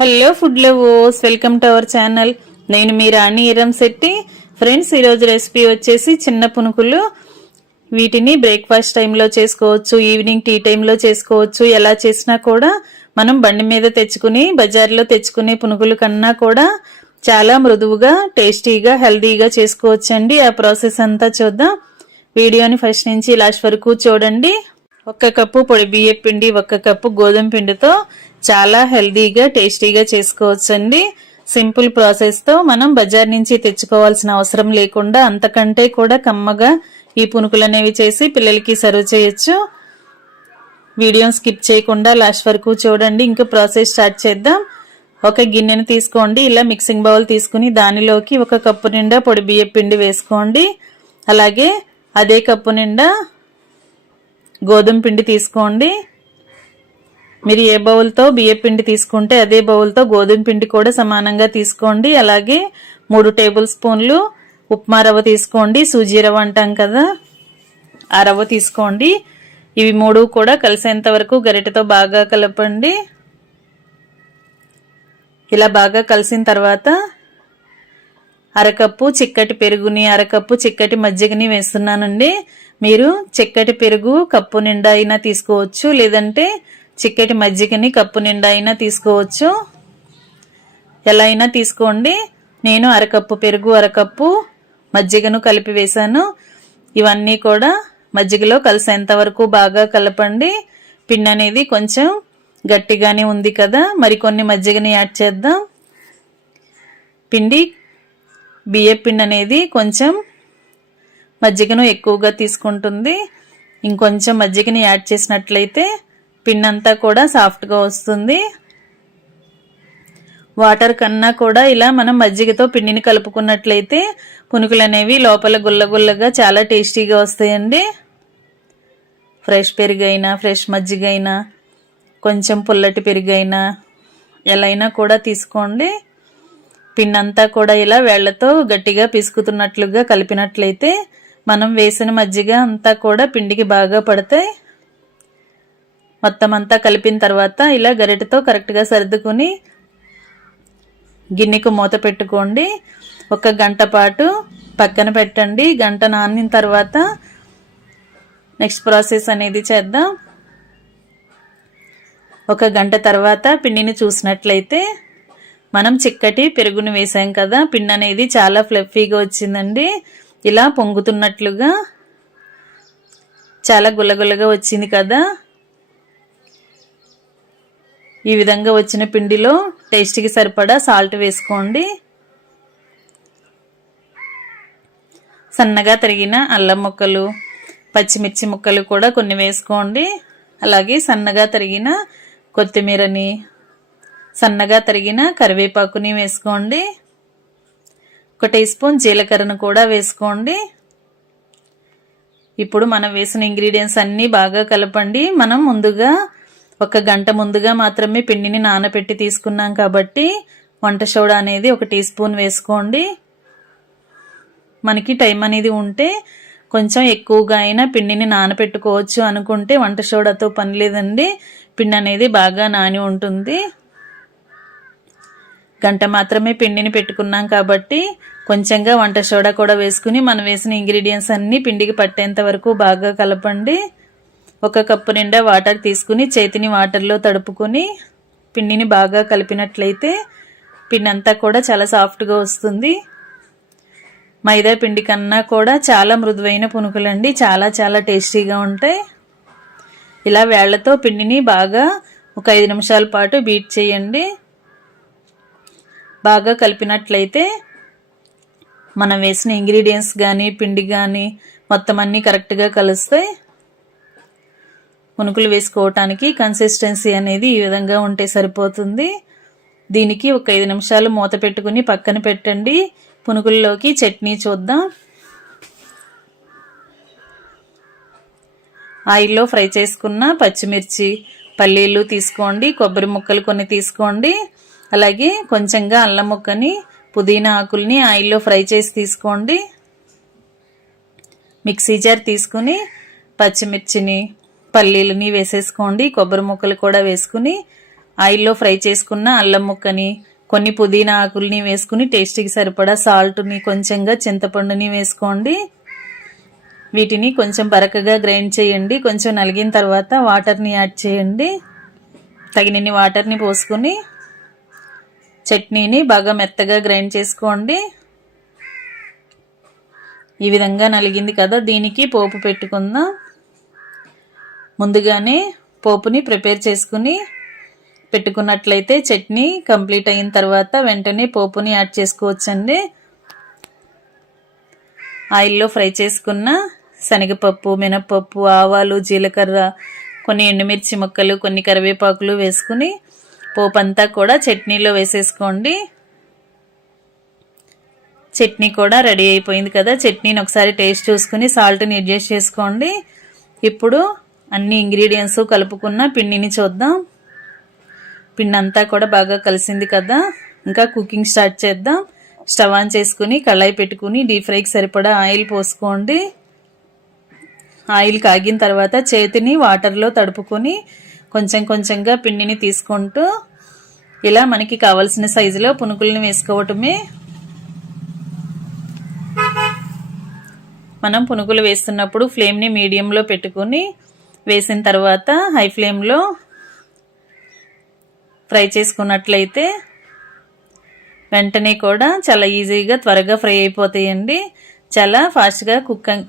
Hello food lovers, welcome to our channel. నేను మీ రాణి ఇరంశెట్టి. Friends, ఈరోజు recipe వచ్చేసి చిన్న పునుకులు. వీటిని బ్రేక్ఫాస్ట్ టైంలో చేసుకోవచ్చు, ఈవినింగ్ టీ టైంలో చేసుకోవచ్చు. ఎలా చేసినా కూడా మనం బండి మీద తెచ్చుకుని బజార్లో తెచ్చుకునే పునుకుల కన్నా కూడా చాలా మృదువుగా, టేస్టీగా, హెల్దీగా చేసుకోవచ్చండి. ఆ ప్రాసెస్ అంతా చూద్దాం. వీడియోని ఫస్ట్ నుంచి లాస్ట్ వరకు చూడండి. 1 కప్పు పొడి బియ్యం పిండి, 1 కప్పు గోధుమ పిండితో చాలా హెల్దీగా, టేస్టీగా చేసుకోవచ్చండి. సింపుల్ ప్రాసెస్ తో మనం బజార్ నుంచి తెచ్చుకోవాల్సిన అవసరం లేకుండా అంతకంటే కూడా కమ్మగా ఈ పునుకులు అనేవి చేసి పిల్లలకి సర్వ్ చేయొచ్చు. వీడియోని స్కిప్ చేయకుండా లాస్ట్ వరకు చూడండి. ఇంకా ప్రాసెస్ స్టార్ట్ చేద్దాం. ఒక గిన్నెను తీసుకోండి. ఇలా మిక్సింగ్ బౌల్ తీసుకుని దానిలోకి 1 కప్పు నిండా పొడి బియ్యం పిండి వేసుకోండి. అలాగే అదే కప్పు నిండా గోధుమ పిండి తీసుకోండి. మీరు ఏ బౌల్తో బియ్యం పిండి తీసుకుంటే అదే బౌల్తో గోధుమ పిండి కూడా సమానంగా తీసుకోండి. అలాగే 3 టేబుల్ స్పూన్లు ఉప్మా రవ్వ తీసుకోండి. సూజీ రవ్వ అంటాం కదా, ఆ రవ్వ తీసుకోండి. ఇవి 3 కూడా కలిసేంత వరకు గరిటెతో బాగా కలపండి. ఇలా బాగా కలిసిన తర్వాత 1/2 కప్పు చిక్కటి పెరుగుని, 1/2 కప్పు చిక్కటి మజ్జిగని వేస్తున్నానండి. మీరు చిక్కటి పెరుగు కప్పు నిండా అయినా తీసుకోవచ్చు, లేదంటే చిక్కటి మజ్జిగని కప్పు నిండా అయినా తీసుకోవచ్చు. ఎలా అయినా తీసుకోండి. నేను 1/2 కప్పు పెరుగు, 1/2 కప్పు మజ్జిగను కలిపి వేశాను. ఇవన్నీ కూడా మజ్జిగలో కలిసేంత వరకు బాగా కలపండి. పిండి అనేది కొంచెం గట్టిగానే ఉంది కదా, మరికొన్ని మజ్జిగని యాడ్ చేద్దాం. బియ్యం పిండి అనేది కొంచెం మజ్జిగను ఎక్కువగా తీసుకుంటుంది. ఇంకొంచెం మజ్జిగని యాడ్ చేసినట్లయితే పిండి అంతా కూడా సాఫ్ట్గా వస్తుంది. వాటర్ కన్నా కూడా ఇలా మనం మజ్జిగతో పిండిని కలుపుకున్నట్లయితే పునుకులు అనేవి లోపల గుల్లగుల్లగా చాలా టేస్టీగా వస్తాయండి. ఫ్రెష్ పెరుగైనా, ఫ్రెష్ మజ్జిగైనా, కొంచెం పుల్లటి పెరుగైనా ఎలా అయినా కూడా తీసుకోండి. పిండి అంతా కూడా ఇలా వేళ్లతో గట్టిగా పిసుకుతున్నట్లుగా కలిపినట్లయితే మనం వేసిన మజ్జిగ అంతా కూడా పిండికి బాగా పడతాయి. మొత్తం అంతా కలిపిన తర్వాత ఇలా గరిటెతో కరెక్ట్గా సర్దుకుని గిన్నెకు మూత పెట్టుకోండి. 1 గంట పాటు పక్కన పెట్టండి. గంట నానిన తర్వాత నెక్స్ట్ ప్రాసెస్ అనేది చేద్దాం. 1 గంట తర్వాత పిండిని చూసినట్లయితే మనం చిక్కటి పెరుగుని వేసాం కదా, పిండి అనేది చాలా ఫ్లఫీగా వచ్చిందండి. ఇలా పొంగుతున్నట్లుగా చాలా గుల్లగుల్లగా వచ్చింది కదా. ఈ విధంగా వచ్చిన పిండిలో టేస్ట్కి సరిపడా సాల్ట్ వేసుకోండి. సన్నగా తరిగిన అల్లం ముక్కలు, పచ్చిమిర్చి ముక్కలు కూడా కొన్ని వేసుకోండి. అలాగే సన్నగా తరిగిన కొత్తిమీరని, సన్నగా తరిగిన కరివేపాకుని వేసుకోండి. 1 టీ స్పూన్ జీలకర్రను కూడా వేసుకోండి. ఇప్పుడు మనం వేసిన ఇంగ్రీడియంట్స్ అన్నీ బాగా కలపండి. మనం ముందుగా 1 గంట ముందుగా మాత్రమే పిండిని నానబెట్టి తీసుకున్నాం కాబట్టి వంట సోడా అనేది 1 టీ స్పూన్ వేసుకోండి. మనకి టైం అనేది ఉంటే కొంచెం ఎక్కువగా అయినా పిండిని నానబెట్టుకోవచ్చు అనుకుంటే వంట సోడాతో పని లేదండి. పిండి అనేది బాగా నాని ఉంటుంది. గంట మాత్రమే పిండిని పెట్టుకున్నాం కాబట్టి కొంచెంగా వంట సోడా కూడా వేసుకుని మనం వేసిన ఇంగ్రీడియంట్స్ అన్నీ పిండికి పట్టేంత వరకు బాగా కలపండి. 1 కప్పు నిండా వాటర్ తీసుకుని చేతిని వాటర్లో తడుపుకొని పిండిని బాగా కలిపినట్లయితే పిండి అంతా కూడా చాలా సాఫ్ట్గా వస్తుంది. మైదా పిండి కన్నా కూడా చాలా మృదువైన పునుకులండి. చాలా చాలా టేస్టీగా ఉంటాయి. ఇలా వేళ్లతో పిండిని బాగా 5 నిమిషాల పాటు బీట్ చేయండి. బాగా కలిపినట్లయితే మనం వేసిన ఇంగ్రీడియంట్స్ కానీ, పిండి కానీ మొత్తం అన్నీ కరెక్ట్గా కలుస్తాయి. పునుకులు వేసుకోవటానికి కన్సిస్టెన్సీ అనేది ఈ విధంగా ఉంటే సరిపోతుంది. దీనికి 5 నిమిషాలు మూత పెట్టుకుని పక్కన పెట్టండి. పునుకుల్లోకి చట్నీ చూద్దాం. ఆయిల్లో ఫ్రై చేసుకున్న పచ్చిమిర్చి, పల్లీలు తీసుకోండి. కొబ్బరి ముక్కలు కొన్ని తీసుకోండి. అలాగే కొంచెంగా అల్లం ముక్కని, పుదీనా ఆకుల్ని ఆయిల్లో ఫ్రై చేసి తీసుకోండి. మిక్సీ జార్ తీసుకుని పచ్చిమిర్చిని, పల్లీలని వేసేసుకోండి. కొబ్బరి ముక్కలు కూడా వేసుకుని ఆయిల్లో ఫ్రై చేసుకున్న అల్లం ముక్కని, కొన్ని పుదీనా ఆకుల్ని వేసుకుని టేస్ట్కి సరిపడా సాల్ట్ని, కొంచెంగా చింతపండుని వేసుకోండి. వీటిని కొంచెం బరకగా గ్రైండ్ చేయండి. కొంచెం నలిగిన తర్వాత వాటర్ని యాడ్ చేయండి. తగినన్ని వాటర్ని పోసుకొని చట్నీని బాగా మెత్తగా గ్రైండ్ చేసుకోండి. ఈ విధంగా నలిగింది కదా, దీనికి పోపు పెట్టుకుందాం. ముందుగానే పోపుని ప్రిపేర్ చేసుకుని పెట్టుకున్నట్లయితే చట్నీ కంప్లీట్ అయిన తర్వాత వెంటనే పోపుని యాడ్ చేసుకోవచ్చండి. ఆయిల్లో ఫ్రై చేసుకున్న శనగపప్పు, మినపప్పు, ఆవాలు, జీలకర్ర, కొన్ని ఎండుమిర్చి ముక్కలు, కొన్ని కరివేపాకులు వేసుకుని పోపు అంతా కూడా చట్నీలో వేసేసుకోండి. చట్నీ కూడా రెడీ అయిపోయింది కదా. చట్నీని ఒకసారి టేస్ట్ చూసుకుని సాల్ట్ని అడ్జస్ట్ చేసుకోండి. ఇప్పుడు అన్ని ఇంగ్రీడియంట్స్ కలుపుకున్న పిండిని చూద్దాం. పిండి అంతా కూడా బాగా కలిసింది కదా. ఇంకా కుకింగ్ స్టార్ట్ చేద్దాం. స్టవ్ ఆన్ చేసుకుని కళాయి పెట్టుకుని డీప్ ఫ్రైకి సరిపడా ఆయిల్ పోసుకోండి. ఆయిల్ కాగిన తర్వాత చేతిని వాటర్లో తడుపుకొని కొంచెం కొంచెంగా పిండిని తీసుకుంటూ ఇలా మనకి కావాల్సిన సైజులో పునుకుల్ని వేసుకోవటమే. మనం పునుకులు వేస్తున్నప్పుడు ఫ్లేమ్ని మీడియంలో పెట్టుకుని వేసిన తర్వాత హై ఫ్లేమ్లో ఫ్రై చేసుకున్నట్లయితే వెంటనే కూడా చాలా ఈజీగా త్వరగా ఫ్రై అయిపోతాయండి. చాలా ఫాస్ట్గా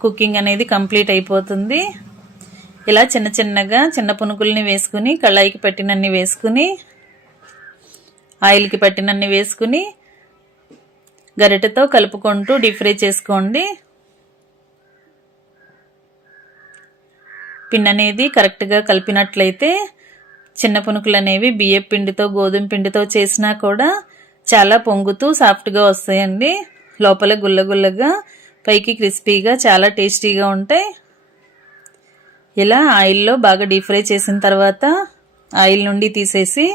కుకింగ్ అనేది కంప్లీట్ అయిపోతుంది. ఇలా చిన్న పునుకుల్ని వేసుకుని కళాయికి పట్టినన్ని వేసుకుని ఆయిల్కి పట్టినన్ని వేసుకుని గరిటెతో కలుపుకుంటూ డీప్ ఫ్రై చేసుకోండి. పిండి అనేది కరెక్ట్గా కలిపినట్లయితే చిన్న పునుకులు అనేవి బియ్యం పిండితో, గోధుమ పిండితో చేసినా కూడా చాలా పొంగుతూ సాఫ్ట్గా వస్తాయండి. లోపల గుల్లగుల్లగా, పైకి క్రిస్పీగా, చాలా టేస్టీగా ఉంటాయి. ఇలా ఆయిల్లో బాగా డీప్ ఫ్రై చేసిన తర్వాత ఆయిల్ నుండి తీసేసి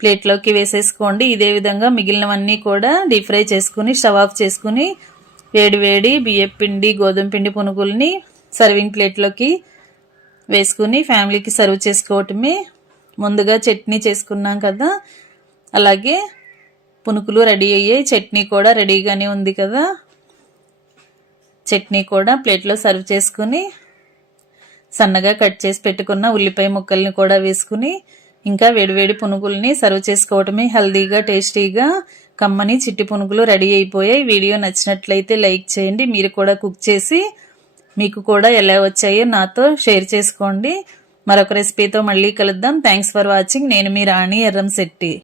ప్లేట్లోకి వేసేసుకోండి. ఇదే విధంగా మిగిలినవన్నీ కూడా డీప్ ఫ్రై చేసుకుని స్టవ్ ఆఫ్ చేసుకుని వేడి వేడి బియ్యం పిండి, గోధుమ పిండి పునుగుల్ని సర్వింగ్ ప్లేట్లోకి వేసుకుని ఫ్యామిలీకి సర్వ్ చేసుకోవటమే. ముందుగా చట్నీ చేసుకున్నాం కదా, అలాగే పునుకులు రెడీ అయ్యాయి. చట్నీ కూడా రెడీగానే ఉంది కదా. చట్నీ కూడా ప్లేట్లో సర్వ్ చేసుకుని సన్నగా కట్ చేసి పెట్టుకున్న ఉల్లిపాయ ముక్కల్ని కూడా వేసుకుని ఇంకా వేడివేడి పునుగుల్ని సర్వ్ చేసుకోవటమే. హెల్దీగా, టేస్టీగా కమ్మని చిట్టి పునుగులు రెడీ అయిపోయాయి. వీడియో నచ్చినట్లయితే లైక్ చేయండి. మీరు కూడా కుక్ చేసి మీకు కూడా ఎలా వచ్చాయో నాతో షేర్ చేసుకోండి. మరొక రెసిపీతో మళ్ళీ కలుద్దాం. Thanks for watching. నేను మీ రాణి ఎర్రంశెట్టి.